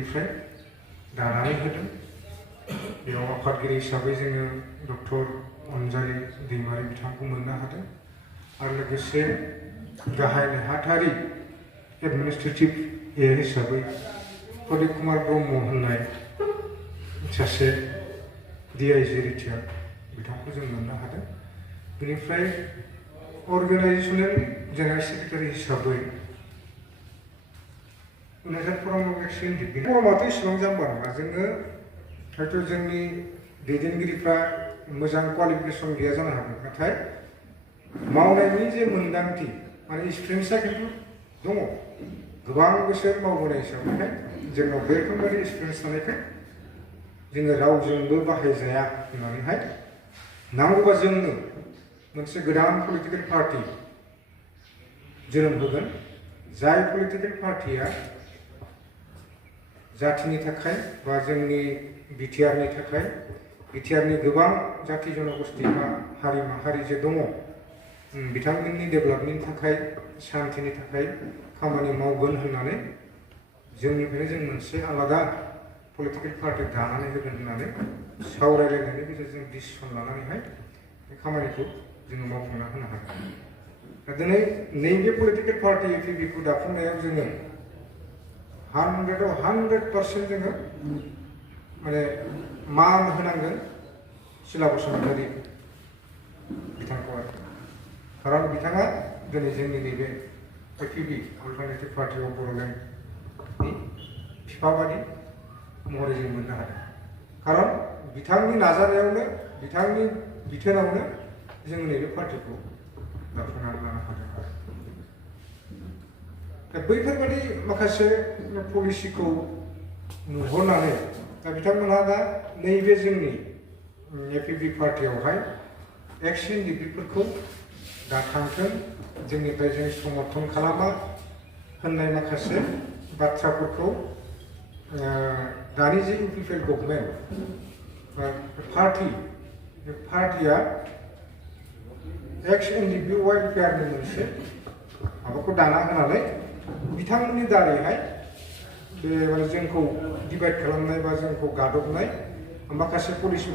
निफ्राय दानानै होदों। बेयाव आफादगिरि हिसाबै जोङो डक्टर अनजालि दैमारि बिथांखौ मोननो हादों आरो लोगोसे गाहाय नेहाथारि एडमिनिस्ट्रेटिभ हिसाबै प्रदीप कुमार ब्रह्म होननाय सासे DIG रिटायार्ड बिथांखौ जों मोननो हादों। बेनिफ्राय अर्गानाइजेसनेल जेनेरेल सेक्रेटारि हिसाबै उनायजार फरामाव एक्सिडेन्ट फरामाथ' इसेबां जाम्बा नङा। जोङो हयथ' जोंनि दैदेनगिरिफ्रा मोजां क्वालिफिकेसन गैया जानो हागौ, नाथाय मावनायनि जे मोन्दांथि माने एक्सपिरियेन्सआ खिन्थु दङ। गोबां बोसोर मावबोनाय हिसाबैहाय जोंनाव बे रोखोमबायदि एक्सपिरियेन्स थानायखाय जोङो रावजोंबो बाहायजाया होननानैहाय नांगौबा जोंनो मोनसे गोदान पलिटिकेल पार्टि जोनोम होगोन, जाय पलिटिकेल पार्टिया जातिनि थाखाय बा जोंनि बिटिआरनि थाखाय, बिटिआरनि गोबां जाति जनगोष्ठी बा हारि माहारि जे दङ, बिथांमोननि डेभेलपमेन्टनि थाखाय, शान्तिनि थाखाय खामानि मावगोन होननानै जोंनिफ्रायनो जों मोनसे आलादा पलिटिकेल पार्टि दानानै होगोन होननानै सावरायलायनायनि गेजेरजों डिसिसन लानानैहाय बे खामानिखौ जोङो मावफुंना होनो हागोन। दा दिनै नैबे पलिटिकेल पार्टि APB खौ दाफुंनायाव जोङो 100% जोङो माने मान होनांगोन सिला बसुमतारी बिथांखौ आरो। खारन बिथाङा दिनै जोंनि नैबे APB अल्टारनेटिभ पार्टि अफ बड'लेण्डनि बिफाबादि महरै जों मोननो हादों। खारन बिथांनि नाजानायावनो, बिथांनि बिथोनावनो जों नैबे पार्टिखौ दाफुंनानै लानो हादों आरो। दा बैफोरबायदि माखासे पलिसिखौ नुहरनानै दा बिथांमोनहा दा नैबे जोंनि APB पार्टियावहाय एक्स एनडिपिफोरखौ दा थांथों, जोंनिफ्राय जों समर्थन खालामा होननाय माखासे बाथ्राफोरखौ दानि जे UPPL गभर्नमेन्ट पार्टिया एक्स एनडिपि वाइफेयारनि मोनसे माबाखौ दाना होनानै बिथांमोननि दारैहाय बे जोंखौ डिभाइड खालामनाय बा जोंखौ गादबनाय माखासे पलिसि